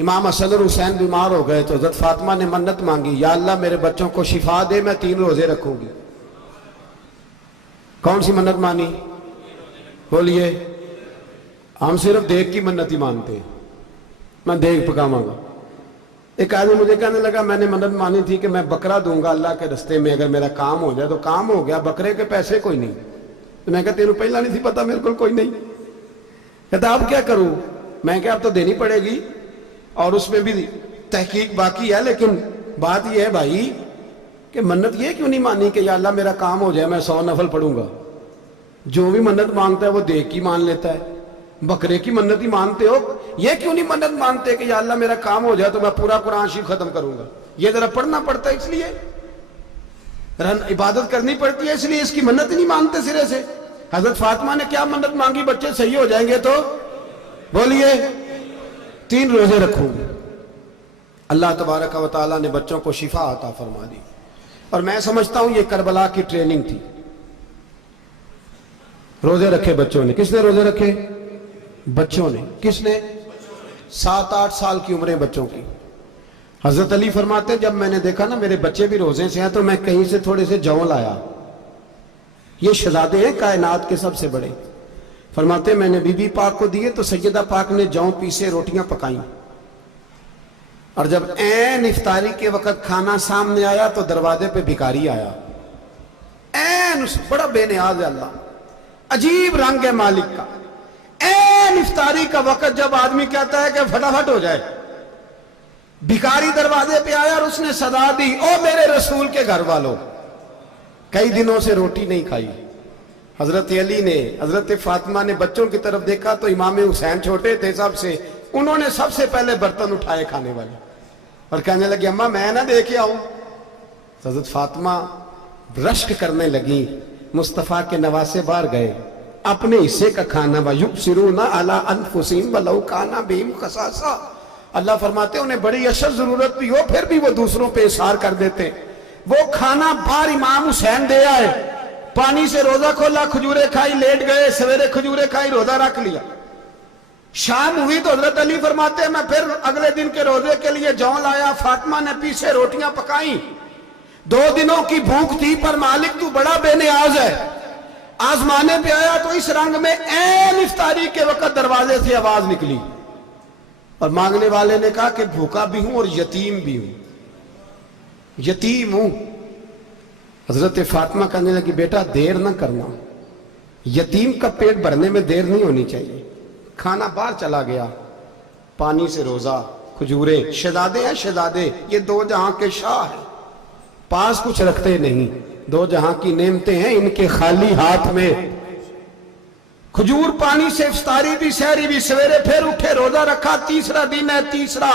امام حسن اور حسین بیمار ہو گئے تو حضرت فاطمہ نے منت مانگی، یا اللہ میرے بچوں کو شفا دے، میں 3 روزے رکھوں گی۔ کون سی منت مانی؟ بولیے۔ ہم صرف دیکھ کی منت ہی مانتے ہیں، میں دیکھ پکاواں گا۔ ایک آدمی مجھے کہنے لگا میں نے منت مانی تھی کہ میں بکرا دوں گا اللہ کے رستے میں، اگر میرا کام ہو جائے تو کام ہو گیا، بکرے کے پیسے کوئی نہیں۔ تو میں کہا تیرے پہلا نہیں تھی پتا، میرے کو کوئی نہیں۔ کہتا اب کیا کروں؟ میں کہا اب تو دینی پڑے گی، اور اس میں بھی تحقیق باقی ہے، لیکن بات یہ ہے بھائی کہ منت یہ کیوں نہیں مانی کہ یا اللہ میرا کام ہو جائے میں 100 نفل پڑھوں گا؟ جو بھی منت مانگتا ہے وہ دیکھ کی مان لیتا ہے، بکرے کی منت ہی مانتے ہو، یہ کیوں نہیں منت مانتے کہ یا اللہ میرا کام ہو جائے تو میں پورا قرآن شریف ختم کروں گا؟ یہ ذرا پڑھنا پڑتا ہے، اس لیے عبادت کرنی پڑتی ہے، اس لیے اس کی منت ہی نہیں مانتے سرے سے۔ حضرت فاطمہ نے کیا منت مانگی؟ بچے صحیح ہو جائیں گے تو بولیے 3 روزے رکھوں گے۔ اللہ تبارک و تعالیٰ نے بچوں کو شفا عطا فرما دی، اور میں سمجھتا ہوں یہ کربلا کی ٹریننگ تھی۔ روزے رکھے بچوں نے۔ کس نے روزے رکھے؟ بچوں نے۔ کس نے؟ 7-8 سال کی عمریں بچوں کی۔ حضرت علی فرماتے جب میں نے دیکھا نا میرے بچے بھی روزے سے ہیں تو میں کہیں سے تھوڑے سے جوں لایا، یہ شہزادے ہیں کائنات کے سب سے بڑے۔ فرماتے میں نے بی بی پاک کو دیے تو سیدہ پاک نے جوں پیسے روٹیاں پکائیں، اور جب عین افطاری کے وقت کھانا سامنے آیا تو دروازے پہ بھکاری آیا، عین بڑا بے نیاز ہے اللہ، عجیب رنگ ہے مالک کا۔ عین افطاری کا وقت جب آدمی کہتا ہے کہ فٹافٹ ہو جائے، بھکاری دروازے پہ آیا اور اس نے صدا دی، او میرے رسول کے گھر والوں، کئی دنوں سے روٹی نہیں کھائی۔ حضرت علی نے، حضرت فاطمہ نے بچوں کی طرف دیکھا تو امام حسین چھوٹے تھے سب سے، انہوں نے سب سے پہلے برتن اٹھائے کھانے والے، اور کہنے لگے اماں میں نہ دیکھ آؤں۔ حضرت فاطمہ رشک کرنے لگی، مصطفیٰ کے نواسے باہر گئے، اپنے حصے کا کھانا وَيُبْصِرُونَ عَلَىٰ أَنفُسِهِمْ وَلَوْ كَانَ بِهِمْ خَصَاصَةٌ، اللہ فرماتے انہیں بڑی اشد ضرورت بھی ہو پھر بھی وہ دوسروں پہ اثار کر دیتے۔ وہ کھانا باہر امام حسین دے آئے، پانی سے روزہ کھولا، کھجورے کھائی، لیٹ گئے، سویرے کھجورے کھائی، روزہ رکھ لیا۔ شام ہوئی تو حضرت علی فرماتے ہیں میں پھر اگلے دن کے روزے کے لیے جوں لایا، فاطمہ نے پیچھے روٹیاں پکائیں، 2 دنوں کی بھوک تھی، پر مالک تو بڑا بے نیاز ہے، آزمانے پہ آیا تو اس رنگ میں عین افطاری کے وقت دروازے سے آواز نکلی، اور مانگنے والے نے کہا کہ بھوکا بھی ہوں اور یتیم بھی ہوں، یتیم ہوں۔ حضرت فاطمہ کہنے لگی بیٹا دیر نہ کرنا، یتیم کا پیٹ بھرنے میں دیر نہیں ہونی چاہیے۔ کھانا باہر چلا گیا، پانی سے روزہ، کھجورے، شہزادے ہیں شہزادے، یہ 2 جہاں کے شاہ ہیں، پاس کچھ رکھتے نہیں، 2 جہاں کی نعمتیں ہیں ان کے خالی ہاتھ میں۔ کھجور پانی سے افطاری بھی سحری بھی، سویرے پھر اٹھے روزہ رکھا، تیسرا دن ہے، تیسرا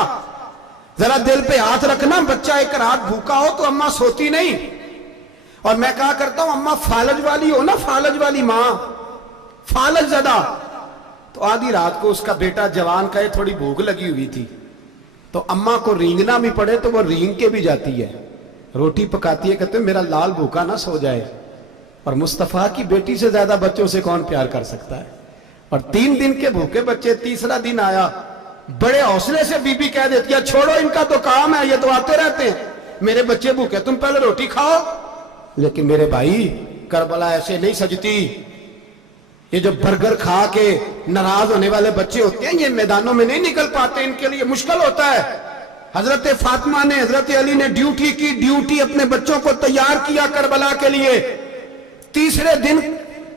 ذرا دل پہ ہاتھ رکھنا، بچہ ایک رات بھوکا ہو تو اماں سوتی نہیں، اور میں کہا کرتا ہوں اماں فالج والی ہو نا، فالج والی ماں، فالج زدہ، تو آدھی رات کو اس کا بیٹا جوان کہے تھوڑی بھوک لگی ہوئی تھی، تو اماں کو رینگنا بھی پڑے تو وہ رینگ کے بھی جاتی ہے، روٹی پکاتی ہے، کہتے ہیں میرا لال بھوکا نہ سو جائے۔ اور مصطفیٰ کی بیٹی سے زیادہ بچوں سے کون پیار کر سکتا ہے؟ اور 3 دن کے بھوکے بچے، تیسرا دن آیا، بڑے حوصلے سے بی بی کہہ دیتی ہے چھوڑو ان کا تو کام ہے، یہ تو آتے رہتے ہیں، میرے بچے بھوکے تم پہلے روٹی کھاؤ۔ لیکن میرے بھائی کربلا ایسے نہیں سجتی، یہ جو برگر کھا کے ناراض ہونے والے بچے ہوتے ہیں یہ میدانوں میں نہیں نکل پاتے، ان کے لیے مشکل ہوتا ہے۔ حضرت فاطمہ نے، حضرت علی نے ڈیوٹی کی، ڈیوٹی اپنے بچوں کو تیار کیا کربلا کے لیے۔ تیسرے دن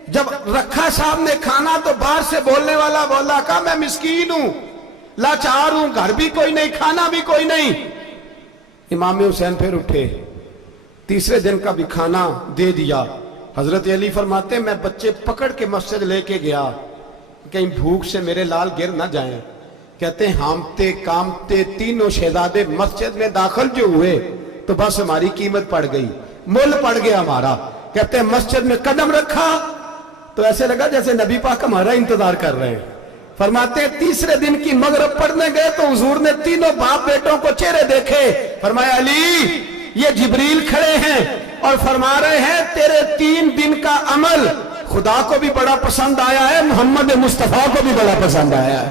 جب رکھا صاحب نے کھانا تو باہر سے بولنے والا بولا کہا میں مسکین ہوں، لاچار ہوں، گھر بھی کوئی نہیں، کھانا بھی کوئی نہیں۔ امام حسین پھر اٹھے، تیسرے دن کا بھی کھانا دے دیا۔ حضرت علی فرماتے ہیں میں بچے پکڑ کے مسجد لے کے گیا، کہیں بھوک سے میرے لال گر نہ جائیں۔ کہتے ہیں ہامتے کامتے تینوں شہزادے مسجد میں داخل جو ہوئے تو بس ہماری قیمت پڑ گئی، مول پڑ گیا ہمارا۔ کہتے ہیں مسجد میں قدم رکھا تو ایسے لگا جیسے نبی پاک ہمارا انتظار کر رہے ہیں۔ فرماتے ہیں تیسرے دن کی مغرب پڑھنے گئے تو حضور نے تینوں باپ بیٹوں کو چہرے دیکھے، فرمایا علی یہ جبریل کھڑے ہیں اور فرما رہے ہیں تیرے 3 دن کا عمل خدا کو بھی بڑا پسند آیا ہے، محمد مصطفیٰ کو بھی بڑا پسند آیا ہے۔